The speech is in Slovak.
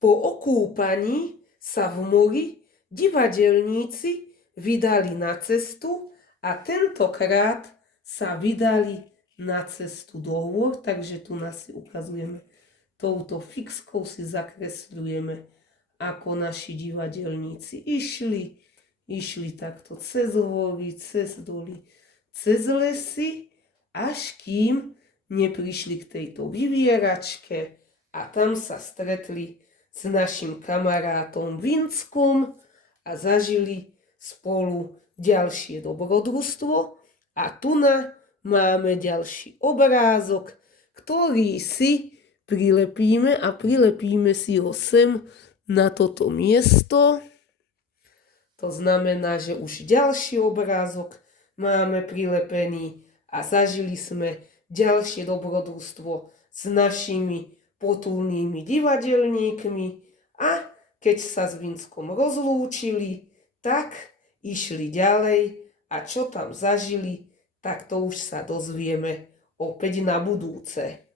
Po okúpaní sa v mori divadelníci vydali na cestu a tentokrát sa vydali na cestu do hôr, takže tu nás si ukazujeme touto fixkou, si zakresľujeme, ako naši divadelníci išli takto cez hory, cez doly, cez lesy, až kým neprišli k tejto vyvieračke a tam sa stretli s našim kamarátom Vinckom a zažili spolu ďalšie dobrodružstvo. A tu máme ďalší obrázok, ktorý si prilepíme a prilepíme si ho sem na toto miesto. To znamená, že už ďalší obrázok máme prilepený a zažili sme ďalšie dobrodružstvo s našimi potulnými divadelníkmi a keď sa s Vinckom rozlúčili, tak išli ďalej a čo tam zažili, tak to už sa dozvieme opäť na budúce.